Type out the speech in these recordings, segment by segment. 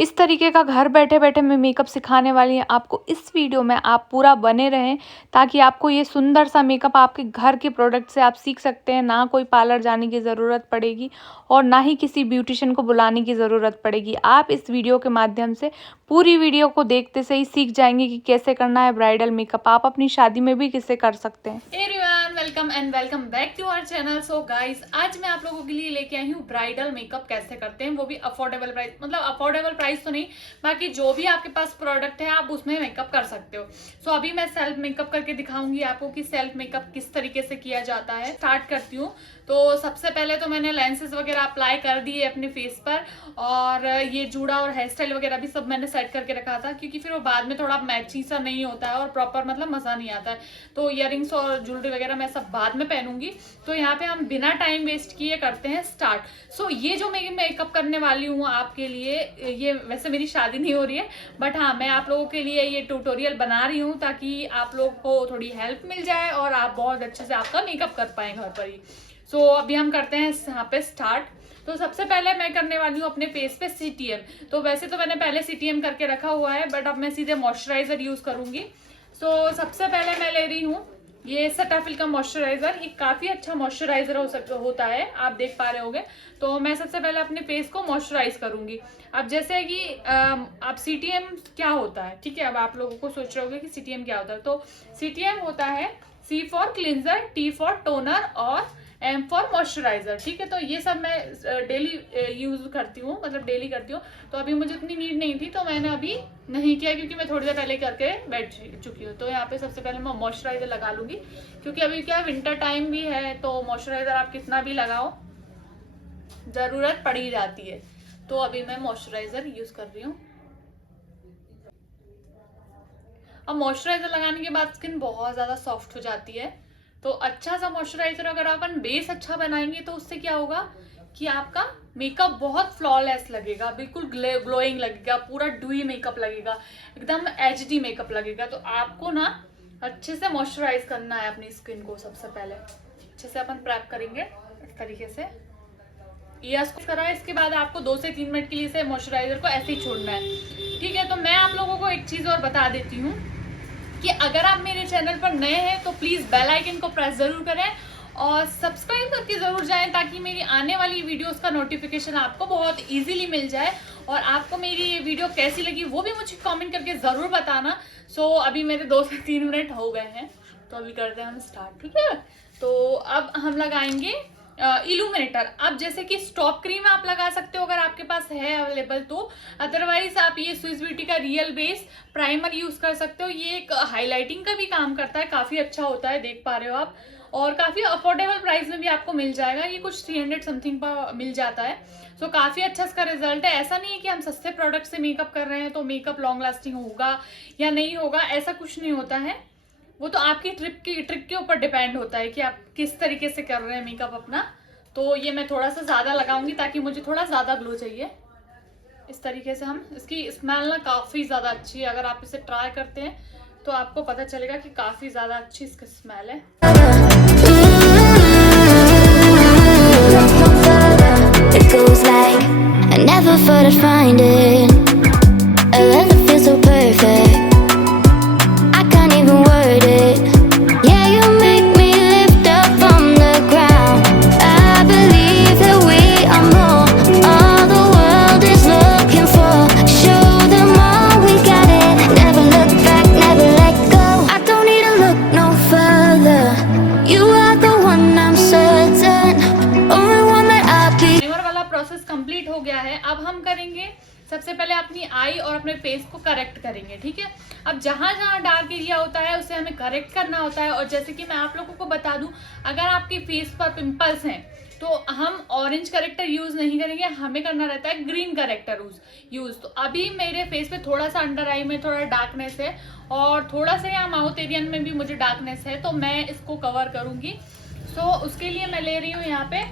इस तरीके का घर बैठे बैठे मैं मेकअप सिखाने वाली हूँ आपको इस वीडियो में। आप पूरा बने रहें ताकि आपको ये सुंदर सा मेकअप आपके घर के प्रोडक्ट से आप सीख सकते हैं। ना कोई पार्लर जाने की ज़रूरत पड़ेगी और ना ही किसी ब्यूटिशियन को बुलाने की ज़रूरत पड़ेगी। आप इस वीडियो के माध्यम से पूरी वीडियो को देखते से ही सीख जाएंगे कि कैसे करना है ब्राइडल मेकअप। आप अपनी शादी में भी किसे कर सकते हैं। Everyone, welcome and welcome back to our channel. So guys, आज मैं आप लोगों के लिए लेके आई हूँ ब्राइडल मेकअप कैसे करते हैं, वो भी अफोर्डेबल प्राइस। मतलब अफोर्डेबल प्राइस तो नहीं, बाकी जो भी आपके पास प्रोडक्ट है आप उसमें मेकअप कर सकते हो। सो अभी मैं सेल्फ मेकअप करके दिखाऊंगी आपको कि सेल्फ मेकअप किस तरीके से किया जाता है। स्टार्ट करती हूँ। तो सबसे पहले तो मैंने लेंसेज वगैरह अप्लाई कर दिए अपने फेस पर, और ये जूड़ा और हेयर स्टाइल वगैरह भी सब मैंने सेट करके रखा था, क्योंकि फिर वो बाद में थोड़ा मैची सा नहीं होता है और प्रॉपर मतलब मजा नहीं आता है। तो इयररिंग्स और ज्वेलरी वगैरह मैं सब बाद में पहनूंगी। तो यहाँ पे हम बिना टाइम वेस्ट किए करते हैं स्टार्ट। सो ये जो मैं मेकअप करने वाली हूँ आपके लिए, ये वैसे मेरी शादी नहीं हो रही है, बट हाँ मैं आप लोगों के लिए ये ट्यूटोरियल बना रही हूँ ताकि आप लोग को थोड़ी हेल्प मिल जाए और आप बहुत अच्छे से आपका मेकअप कर पाए घर पर ही। सो अभी हम करते हैं यहाँ पे स्टार्ट। तो सबसे पहले मैं करने वाली हूँ अपने फेस पे सीटीएम। तो वैसे तो मैंने पहले सीटीएम करके रखा हुआ है, बट अब मैं सीधे मॉइस्चराइजर यूज करूंगी। सो सबसे पहले मैं ले रही हूँ ये सेटाफिल का मॉइस्चराइजर। ये काफी अच्छा मॉइस्चराइजर होता है, आप देख पा रहे होंगे। तो मैं सबसे पहले अपने फेस को मॉइस्चराइज करूंगी। अब जैसे कि अब सीटीएम क्या होता है, ठीक है। अब आप लोगों को सोच रहे होंगे कि सीटीएम क्या होता है। तो सीटीएम होता है C for cleanser, T for toner और एम फॉर मॉइस्चराइजर, ठीक है। तो ये सब मैं डेली यूज करती हूँ, मतलब डेली करती हूँ। तो अभी मुझे इतनी नीड नहीं थी तो मैंने अभी नहीं किया, क्योंकि मैं थोड़ी देर पहले करके बैठ चुकी हूँ। तो यहाँ पे सबसे पहले मैं मॉइस्चराइजर लगा लूंगी, क्योंकि अभी क्या विंटर टाइम भी है, तो मॉइस्चराइजर आप कितना भी लगाओ जरूरत पड़ ही जाती है। तो अभी मैं मॉइस्चराइजर यूज कर रही हूँ। अब मॉइस्चराइजर लगाने के बाद स्किन बहुत ज्यादा सॉफ्ट हो जाती है। तो अच्छा सा मॉइस्चराइजर अगर अपन बेस अच्छा बनाएंगे तो उससे क्या होगा कि आपका मेकअप बहुत फ्लॉलेस लगेगा, बिल्कुल ग्लोइंग लगेगा, पूरा ड्यूई मेकअप लगेगा, एकदम एचडी मेकअप लगेगा। तो आपको ना अच्छे से मॉइस्चराइज करना है अपनी स्किन को। सबसे पहले अच्छे से अपन प्रेप करेंगे इस तरीके से। यस करा है, इसके बाद आपको 2 से 3 मिनट के लिए से मॉइस्चराइजर को ऐसे ही छोड़ना है, ठीक है। तो मैं आप लोगों को एक चीज और बता देती हूँ कि अगर आप मेरे चैनल पर नए हैं तो प्लीज बेल आइकन को प्रेस जरूर करें और सब्सक्राइब करके जरूर जाएं, ताकि मेरी आने वाली वीडियोस का नोटिफिकेशन आपको बहुत इजीली मिल जाए। और आपको मेरी ये वीडियो कैसी लगी वो भी मुझे कमेंट करके जरूर बताना। सो अभी मेरे 2 से 3 मिनट हो गए हैं, तो अभी करते हैं हम स्टार्ट, ठीक है। तो अब हम लगाएंगे इल्यूमिनेटर। अब जैसे कि स्टॉप क्रीम आप लगा सकते हो अगर आपके पास है अवेलेबल तो, अदरवाइज आप ये स्विस ब्यूटी का रियल बेस प्राइमर यूज कर सकते हो। ये एक हाइलाइटिंग का भी काम करता है, काफी अच्छा होता है, देख पा रहे हो आप। और काफी अफोर्डेबल प्राइस में भी आपको मिल जाएगा, ये कुछ 300 समथिंग पर मिल जाता है। सो काफी अच्छा इसका रिजल्ट है। ऐसा नहीं है कि हम सस्ते प्रोडक्ट से मेकअप कर रहे हैं तो मेकअप लॉन्ग लास्टिंग होगा या नहीं होगा, ऐसा कुछ नहीं होता है। वो तो आपकी ट्रिक के ऊपर डिपेंड होता है कि आप किस तरीके से कर रहे हैं मेकअप अपना। तो ये मैं थोड़ा सा ज्यादा लगाऊंगी ताकि मुझे थोड़ा ज्यादा ग्लो चाहिए। इस तरीके से हम, इसकी स्मेल ना काफी ज्यादा अच्छी है। अगर आप इसे ट्राई करते हैं तो आपको पता चलेगा कि काफी ज्यादा अच्छी इसकी स्मेल है। It goes like I never thought I'd find it. A love that feels so perfect. I can't even word it. Yeah, you make me lift up from the ground. I believe that we are more. All the world is looking for. Show them all we got it. Never look back, never let go. I don't need to look no further. You are the one I'm certain. Only one that I'll be. Primer वाला process complete हो गया है। अब हम करेंगे सबसे पहले अपनी आई और अपने फेस को करेक्ट करेंगे, ठीक है। अब जहां जहां डार्क एरिया होता है उसे हमें करेक्ट करना होता है। और जैसे कि मैं आप लोगों को बता दूं, अगर आपके फेस पर पिंपल्स हैं तो हम ऑरेंज करेक्टर यूज नहीं करेंगे, हमें करना रहता है ग्रीन करेक्टर यूज। तो अभी मेरे फेस पे थोड़ा सा अंडर आई में थोड़ा डार्कनेस है और थोड़ा सा यहाँ माउथ एरिया में भी मुझे डार्कनेस है, तो मैं इसको कवर करूंगी। सो उसके लिए मैं ले रही हूँ यहाँ पे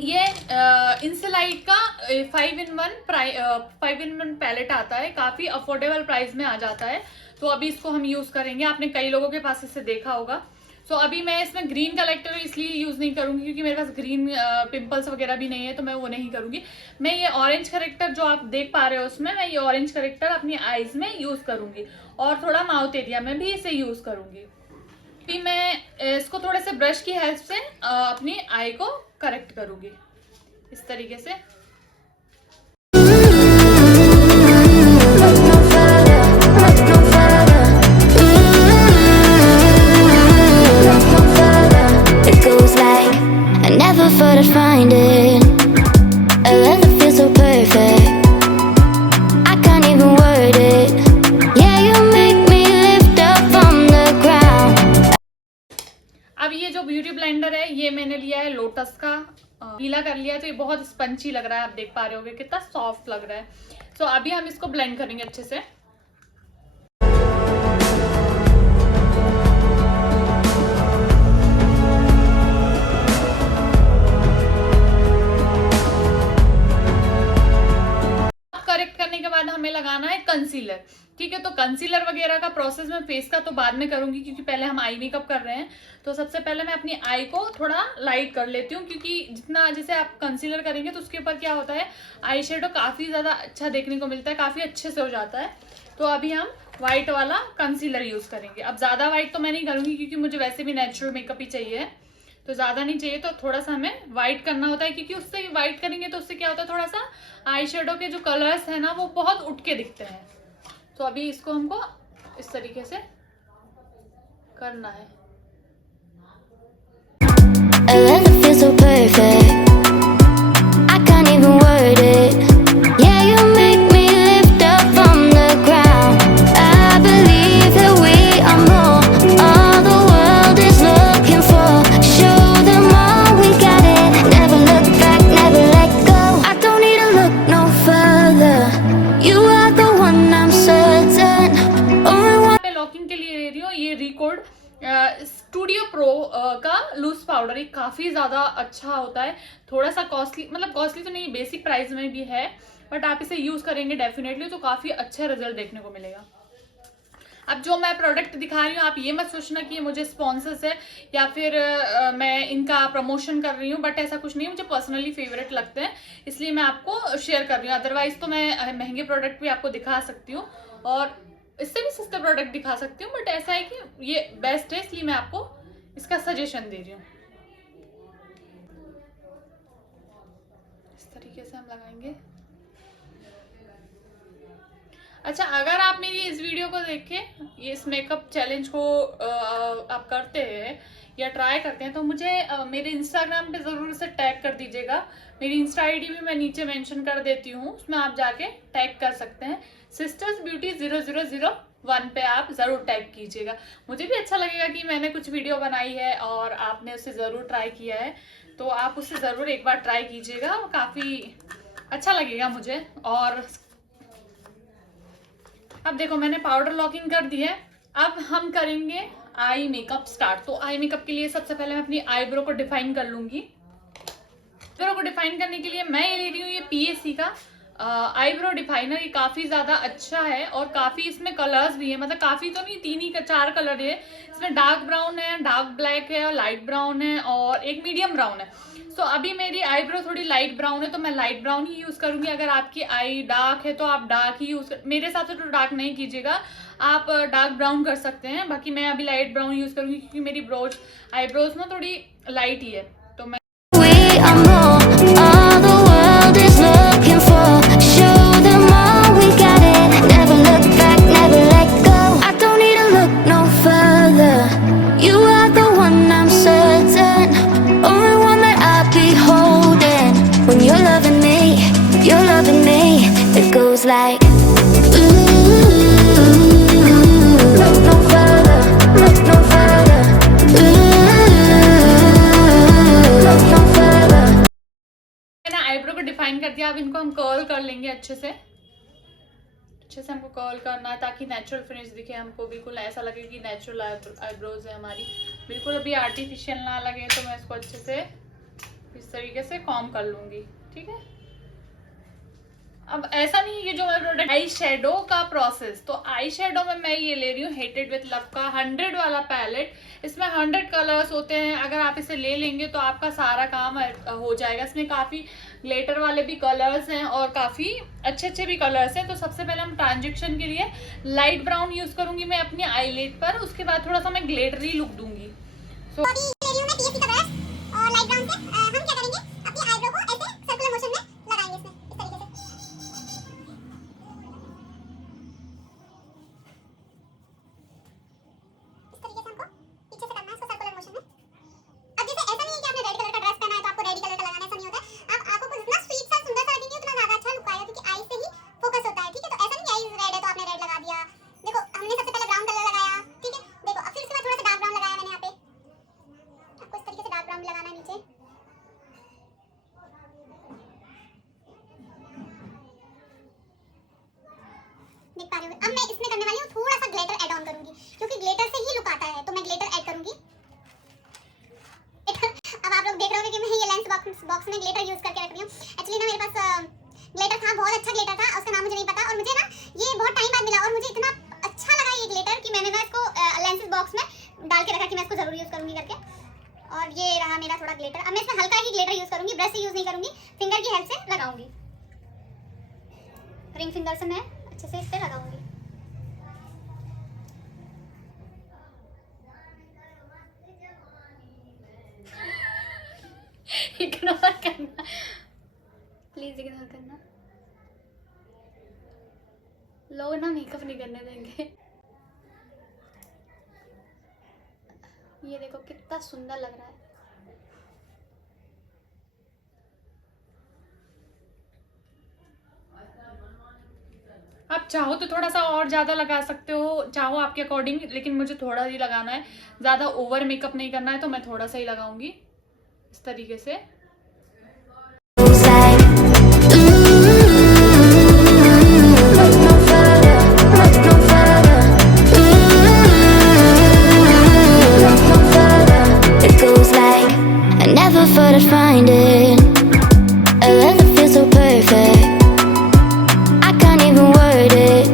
ये इंसलाइट का 5 in 1 पैलेट आता है, काफी अफोर्डेबल प्राइस में आ जाता है। तो अभी इसको हम यूज करेंगे। आपने कई लोगों के पास इसे देखा होगा। सो अभी मैं इसमें ग्रीन कलेक्टर इसलिए यूज़ नहीं करूँगी क्योंकि मेरे पास ग्रीन पिंपल्स वगैरह भी नहीं है, तो मैं वो नहीं करूँगी। मैं ये ऑरेंज करेक्टर जो आप देख पा रहे हो उसमें, मैं ये ऑरेंज करेक्टर अपनी आईज में यूज़ करूँगी और थोड़ा माउथ एरिया में भी इसे यूज़ करूँगी। अभी मैं इसको थोड़े से ब्रश की हेल्प से अपनी आई को करेक्ट करूँगी इस तरीके से। Find it. A love that feels so perfect. I can't even word it. Yeah, you make me lift up from the ground. अब ये जो ब्यूटी ब्लेंडर है ये मैंने लिया है लोटस का, गीला कर लिया है, तो ये बहुत स्पंची लग रहा है। आप देख पा रहे होगे कितना सॉफ्ट लग रहा है। सो अभी हम इसको ब्लेंड करेंगे अच्छे से। हमें लगाना है कंसीलर, ठीक है। तो कंसीलर वगैरह का प्रोसेस मैं फेस का तो बाद में करूंगी क्योंकि पहले हम आई मेकअप कर रहे हैं। तो सबसे पहले मैं अपनी आई को थोड़ा लाइट कर लेती हूँ, क्योंकि जितना जैसे आप कंसीलर करेंगे तो उसके ऊपर क्या होता है, आई शेडो काफ़ी ज़्यादा अच्छा देखने को मिलता है, काफ़ी अच्छे से हो जाता है। तो अभी हम वाइट वाला कंसीलर यूज़ करेंगे। अब ज़्यादा वाइट तो मैं नहीं करूँगी क्योंकि मुझे वैसे भी नेचुरल मेकअप ही चाहिए, तो ज़्यादा नहीं चाहिए। तो थोड़ा सा हमें वाइट करना होता है क्योंकि उससे वाइट करेंगे तो उससे क्या होता है, थोड़ा सा आई शेडो के जो कलर्स हैं ना वो बहुत उठ के दिखते हैं। तो अभी इसको हमको इस तरीके से करना है। स्टूडियो प्रो का लूज पाउडर, ये काफ़ी ज़्यादा अच्छा होता है। थोड़ा सा कॉस्टली, मतलब कॉस्टली तो नहीं, बेसिक प्राइस में भी है, बट आप इसे यूज़ करेंगे डेफिनेटली तो काफ़ी अच्छा रिजल्ट देखने को मिलेगा। अब जो मैं प्रोडक्ट दिखा रही हूँ आप ये मत सोचना कि ये मुझे स्पॉन्सर्स है या फिर मैं इनका प्रमोशन कर रही हूँ, बट ऐसा कुछ नहीं है। मुझे पर्सनली फेवरेट लगते हैं इसलिए मैं आपको शेयर कर रही हूँ। अदरवाइज़ तो मैं महंगे प्रोडक्ट भी आपको दिखा सकती हूँ और इससे भी सस्ते प्रोडक्ट दिखा सकती हूँ, बट ऐसा है कि ये बेस्ट है इसलिए मैं आपको इसका सजेशन दे रही हूँ। इस तरीके से हम लगाएंगे। अच्छा, अगर आप मेरी इस वीडियो को देख के ये इस मेकअप चैलेंज को आप करते हैं या ट्राई करते हैं तो मुझे मेरे इंस्टाग्राम पे ज़रूर से टैग कर दीजिएगा। मेरी इंस्टा आईडी भी मैं नीचे मेंशन कर देती हूँ, उसमें आप जाके टैग कर सकते हैं। सिस्टर्स ब्यूटी 0001 पे आप ज़रूर टैग कीजिएगा। मुझे भी अच्छा लगेगा कि मैंने कुछ वीडियो बनाई है और आपने उसे ज़रूर ट्राई किया है, तो आप उसे ज़रूर एक बार ट्राई कीजिएगा, काफ़ी अच्छा लगेगा मुझे। और अब देखो मैंने पाउडर लॉकिंग कर दी है। अब हम करेंगे आई मेकअप स्टार्ट। तो आई मेकअप के लिए सबसे पहले मैं अपनी आईब्रो को डिफाइन कर लूँगी। आईब्रो को डिफाइन करने के लिए मैं ये ले रही हूँ ये PAC का आईब्रो डिफाइनर। ये काफ़ी ज़्यादा अच्छा है और काफ़ी इसमें कलर्स भी है, मतलब काफ़ी तो नहीं, 3 ही 4 कलर है इसमें। डार्क ब्राउन है, डार्क ब्लैक है और लाइट ब्राउन है और एक मीडियम ब्राउन है। सो अभी मेरी आईब्रो थोड़ी लाइट ब्राउन है तो मैं लाइट ब्राउन ही यूज़ करूँगी। अगर आपकी आई डार्क है तो आप डार्क ही यूज़ कर, मेरे हिसाब से तो डार्क नहीं कीजिएगा, आप डार्क ब्राउन कर सकते हैं। बाकी मैं अभी लाइट ब्राउन यूज़ करूँगी क्योंकि मेरी आईब्रोज ना थोड़ी लाइट ही है। तो मैं like look no further, look no further, look no further। मैंने आईब्रो को डिफाइन कर दिया। अब इनको हम कर्ल कर लेंगे अच्छे से हमको कर्ल करना है ताकि नेचुरल फिनिश दिखे हमको, बिल्कुल ऐसा लगे कि नेचुरल आईब्रोज है हमारी, बिल्कुल अभी आर्टिफिशियल ना लगे। तो मैं इसको अच्छे से इस तरीके से कॉम्ब कर लूँगी, ठीक है। अब ऐसा नहीं है कि जो मैं प्रोडक्ट आई शेडो का प्रोसेस, तो आई शेडो में मैं ये ले रही हूँ हेटेड विथ लव का 100 वाला पैलेट। इसमें 100 कलर्स होते हैं। अगर आप इसे ले लेंगे तो आपका सारा काम हो जाएगा। इसमें काफ़ी ग्लिटर वाले भी कलर्स हैं और काफ़ी अच्छे अच्छे भी कलर्स हैं। तो सबसे पहले हम ट्रांजेक्शन के लिए लाइट ब्राउन यूज़ करूँगी मैं अपनी आईलेट पर। उसके बाद थोड़ा सा मैं ग्लिटरी लुक दूंगी। सो देख पा रहे हो। अब मैं इसमें करने वाली हूँ थोड़ा सा ग्लिटर ऐड ऑन करूंगी, क्योंकि ग्लिटर से ही लुक आता है, तो मैं ग्लिटर ऐड करूंगी। अब आप लोग देख रहे होंगे कि मैं ये लेंस बॉक्स में ग्लिटर यूज करके रख रही हूँ। एक्चुअली ना मेरे पास ग्लिटर था, बहुत अच्छा ग्लिटर था, उसका नाम मुझे नहीं पता, और मुझे ना ये बहुत टाइम बाद मिला और मुझे इतना अच्छा लगा ये ग्लिटर कि मैंने ना इसको लेंसेज बॉक्स में डाल के रखा कि मैं इसको जरूर यूज करूंगी करके। और ये रहा मेरा थोड़ा ग्लिटर। अब मैं इसमें हल्का ही ग्लिटर यूज करूंगी, ब्रश से यूज नहीं करूंगी, फिंगर की हेल्प से लगाऊंगी। रिंग फिंगर से मैं अच्छे से इस पे लगाऊंगी। इग्नोर करना प्लीज, इग्नोर करना। लोग ना मेकअप नहीं करने देंगे। ये देखो कितना सुंदर लग रहा है। आप चाहो तो थोड़ा सा और ज़्यादा लगा सकते हो, चाहो आपके अकॉर्डिंग, लेकिन मुझे थोड़ा ही लगाना है। ज़्यादा ओवर मेकअप नहीं करना है, तो मैं थोड़ा सा ही लगाऊंगी इस तरीके से। Goes like, look no further, look no further, look no further. It goes like, I never thought I'd find it, a love that feels so perfect. I can't even word it.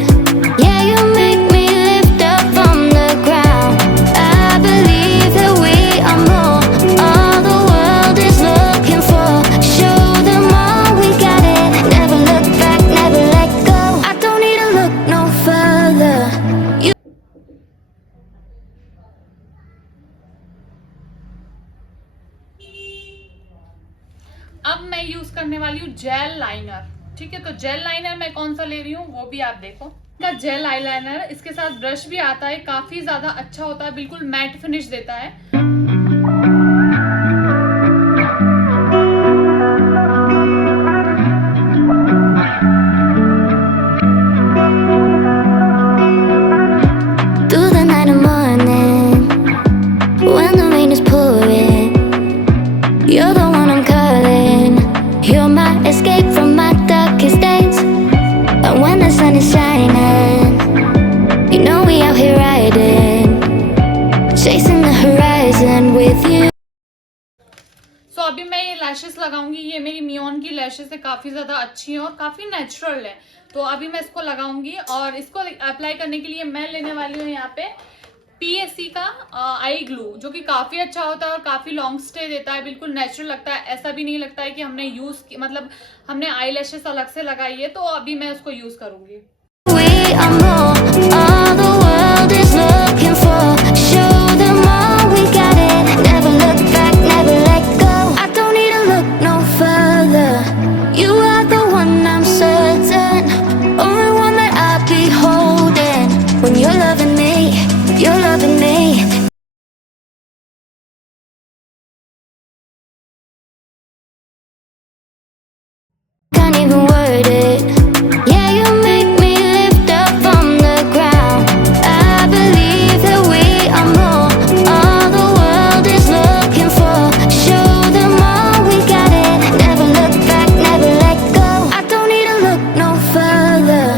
Yeah, you make me lift up from the ground. I believe that we are more, all the world is looking for. Show them all we got it. Never look back, never let go. I don't need to look no further. You अब मैं use करने वाली हूँ jail liner. ठीक है, तो jail liner मैं कौन सा ले रही हूँ वो भी आप देखो। का जेल आईलाइनर, इसके साथ ब्रश भी आता है, काफी ज्यादा अच्छा होता है, बिल्कुल मैट फिनिश देता है। through the night and morning, when the rain is pouring, you're the one I'm calling. You're my escape from my darkest days. And when the sun is shining, you know we out here riding, chasing the horizon with you. सो अभी मैं ये lashes लगाऊंगी। ये मेरी मियोन की lashes है, काफी ज्यादा अच्छी है और काफी नेचुरल है। तो अभी मैं इसको लगाऊंगी और इसको अप्लाई करने के लिए मैं लेने वाली हूँ यहाँ पे PSC का आई ग्लू, जो कि काफी अच्छा होता है और काफी लॉन्ग स्टे देता है, बिल्कुल नेचुरल लगता है। ऐसा भी नहीं लगता है कि हमने मतलब हमने आई लैशेस अलग से लगाई है। तो अभी मैं उसको यूज करूंगी। We are more, all the world is looking for. Show them all we got it. Never look back, never let go. I don't need to look no further. You are the one I'm certain, only one that I'll be holding. When you're loving me, you're loving me. Can't even word it. Yeah, you make me lift up from the ground. I believe that we are more, all the world is looking for. Show them all we got it. Never look back, never let go. I don't need to look no further.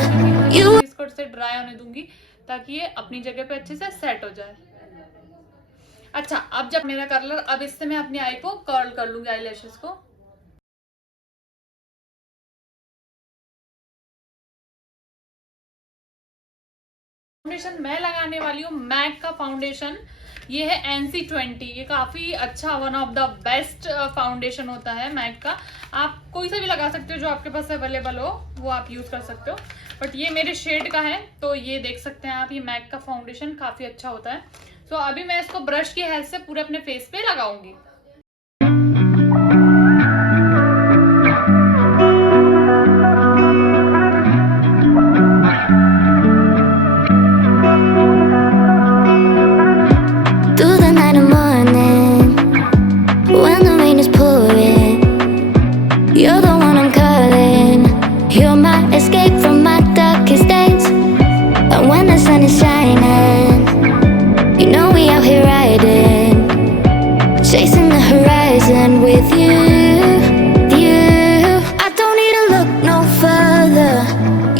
You इसको से dry होने दूंगी ताकि ये अपनी जगह पे अच्छे से सेट हो जाए। अच्छा, अब जब मेरा कलर, अब इससे मैं अपनी आई को कर्ल कर लूंगी, आई लैशेस को। फाउंडेशन मैं लगाने वाली हूँ मैक का फाउंडेशन। ये है NC20। ये काफ़ी अच्छा, one of the best foundation होता है मैक का। आप कोई सा भी लगा सकते हो जो आपके पास अवेलेबल हो, वो आप यूज़ कर सकते हो। बट ये मेरे शेड का है, तो ये देख सकते हैं आप, ये मैक का फाउंडेशन काफ़ी अच्छा होता है। सो अभी मैं इसको ब्रश की हेल्प से पूरे अपने फेस पे लगाऊंगी। You're the one I'm calling. You're my escape from my darkest days. And when the sun is shining, you know we out here riding, chasing the horizon with you. I don't need to look no further.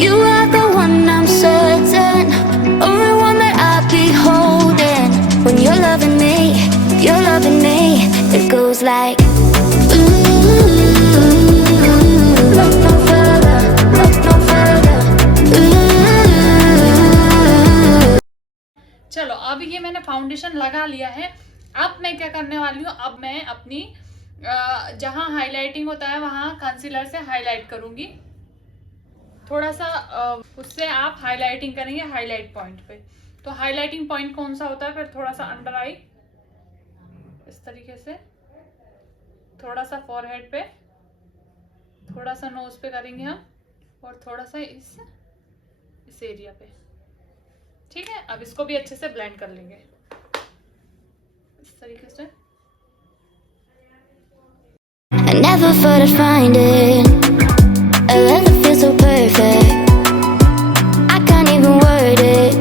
You are the one I'm certain, only one that I'll be holding. When you're loving me, it goes like. चलो अब ये मैंने foundation लगा लिया है। अब मैं क्या करने वाली हूँ, अब मैं अपनी जहाँ हाइलाइटिंग होता है वहाँ कंसीलर से हाईलाइट करूँगी। थोड़ा सा उससे आप हाइलाइटिंग करेंगे हाईलाइट पॉइंट पे। तो हाइलाइटिंग पॉइंट कौन सा होता है, फिर थोड़ा सा अंडर आई इस तरीके से, थोड़ा सा फॉरहेड पे, थोड़ा सा नोज पे करेंगे हम, और थोड़ा सा इस एरिया पे। ठीक है, अब इसको भी अच्छे से ब्लेंड कर लेंगे इस तरीके से। I never thought I'd find it. A love that feels so perfect. I can't even word it.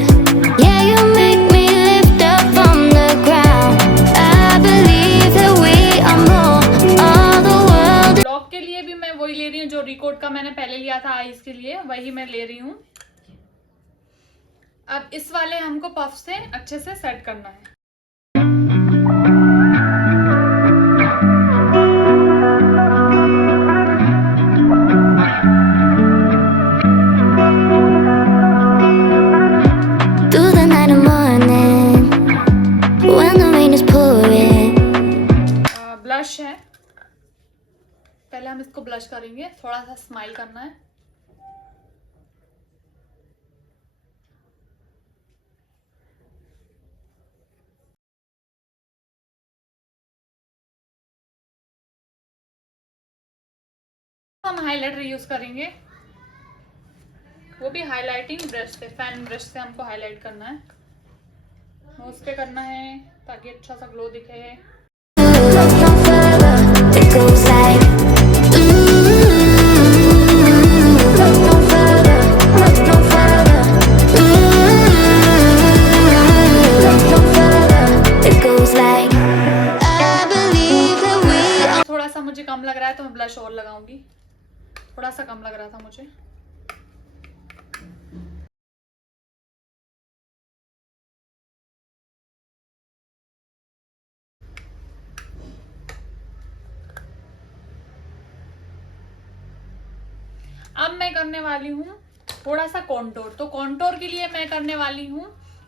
Yeah, you make me lift up from the ground. I believe that we are more. All the world. Block के लिए भी मैं वही ले रही हूँ जो record का मैंने पहले लिया था आईज के लिए, वही मैं ले रही हूँ। अब इस वाले हमको पफ से अच्छे से सेट करना है। Through the night and morning, when the rain is pouring. Blush है, पहले हम इसको ब्लश करेंगे। थोड़ा सा स्माइल करना है। हम हाइलाइटर यूज करेंगे, वो भी हाइलाइटिंग ब्रश से, फैन ब्रश से हमको हाईलाइट करना है। नोज पे करना है ताकि अच्छा सा ग्लो दिखे। It goes like. It goes like. I believe that we. थोड़ा सा मुझे कम लग रहा है तो मैं ब्लश और लगाऊंगी। थोड़ा सा कम लग रहा था मुझे। अब मैं करने वाली हूँ थोड़ा सा कॉन्टोर। तो कॉन्टोर के लिए मैं करने वाली हूँ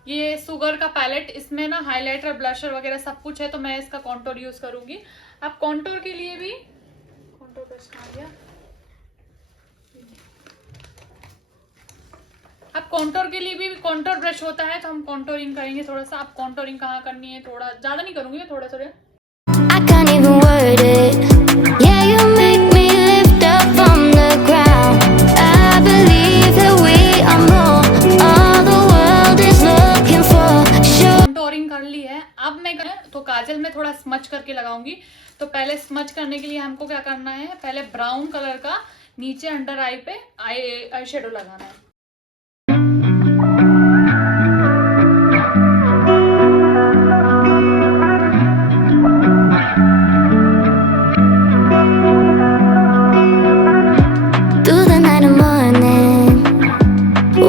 ये सुगर का पैलेट। इसमें ना हाइलाइटर, ब्लशर वगैरह सब कुछ है, तो मैं इसका कॉन्टोर यूज करूंगी। अब कॉन्टोर के लिए भी कॉन्टोर ब्रश कहाँ गया? अब कॉन्टोर के लिए भी कॉन्टोर ब्रश होता है, तो हम कॉन्टोरिंग करेंगे थोड़ा सा। अब कॉन्टोरिंग कहाँ करनी है, थोड़ा ज्यादा नहीं करूंगी, थोड़ा थोड़ा। I can't even word it. Yeah, you make me lift up from the ground. I believe that we are more. All the world is looking for. Contouring कर ली है। अब मैं तो काजल में थोड़ा स्मच करके लगाऊंगी। तो पहले स्मच करने के लिए हमको क्या करना है, पहले ब्राउन कलर का नीचे अंडर आई पे आई शेडो लगाना है। Through the night and morning,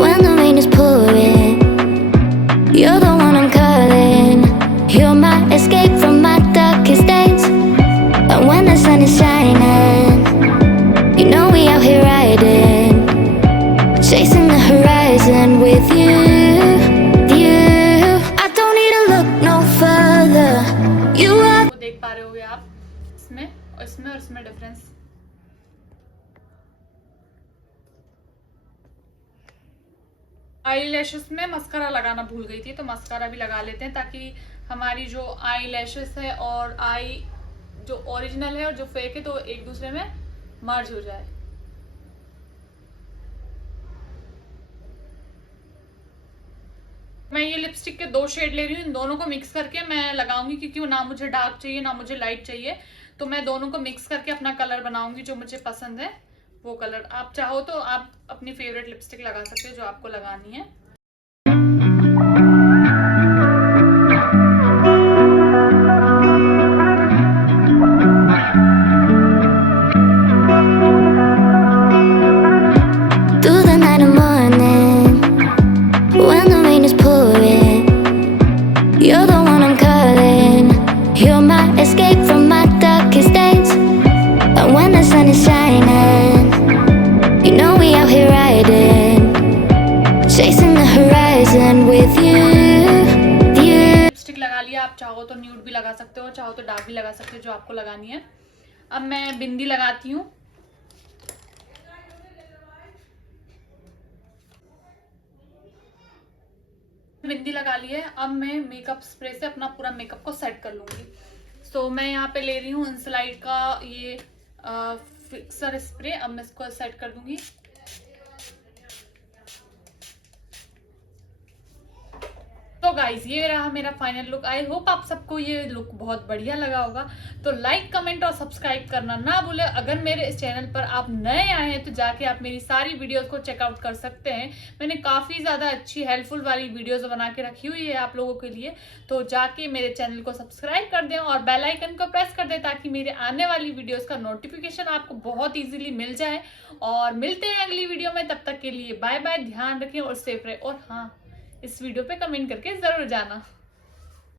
when the rain is pouring, you're the one I'm calling. You're my escape from my darkest days. And when the sun is shining, you know we out here riding, chasing the horizon with you. Eye lashes में mascara लगाना भूल गई थी, तो mascara भी लगा लेते हैं ताकि हमारी जो आई लैशेस है और आई जो ओरिजिनल है और जो फेक है तो एक दूसरे में मर्ज हो जाए। मैं ये लिपस्टिक के 2 शेड ले रही हूँ, इन दोनों को मिक्स करके मैं लगाऊंगी क्योंकि ना मुझे डार्क चाहिए ना मुझे लाइट चाहिए, तो मैं दोनों को मिक्स करके अपना कलर बनाऊंगी जो मुझे पसंद है वो कलर। आप चाहो तो आप अपनी फेवरेट लिपस्टिक लगा सकते हो जो आपको लगानी है। Through the night and morning, when the rain is pouring, you're the one I'm calling. You're my escape from my darkest days. And when the sun is shining, you know we out here riding, chasing the horizon with you. Lipstick लगा लिया, आप चाहो तो nude भी लगा सकते हो, चाहो तो डार्क भी लगा सकते हो, जो आपको लगानी है। अब मैं बिंदी लगाती हूँ। बिंदी लगा ली है, अब मैं मेकअप स्प्रे से अपना पूरा मेकअप को सेट कर लूंगी। सो मैं यहाँ पे ले रही हूँ इंसलाइट का ये फिक्सर स्प्रे। अब मैं इसको सेट कर दूंगी। तो गाइज ये रहा मेरा फाइनल लुक। आई होप आप सबको ये लुक बहुत बढ़िया लगा होगा। तो लाइक कमेंट और सब्सक्राइब करना ना भूले। अगर मेरे इस चैनल पर आप नए आए हैं तो जाके आप मेरी सारी वीडियोस को चेकआउट कर सकते हैं। मैंने काफ़ी ज़्यादा अच्छी हेल्पफुल वाली वीडियोस बना के रखी हुई है आप लोगों के लिए। तो जाके मेरे चैनल को सब्सक्राइब कर दें और बेल आइकन को प्रेस कर दें ताकि मेरे आने वाली वीडियोज़ का नोटिफिकेशन आपको बहुत ईजिली मिल जाए। और मिलते हैं अगली वीडियो में, तब तक के लिए बाय बाय। ध्यान रखें और सेफ रहे। और हाँ, इस वीडियो पे कमेंट करके जरूर जाना।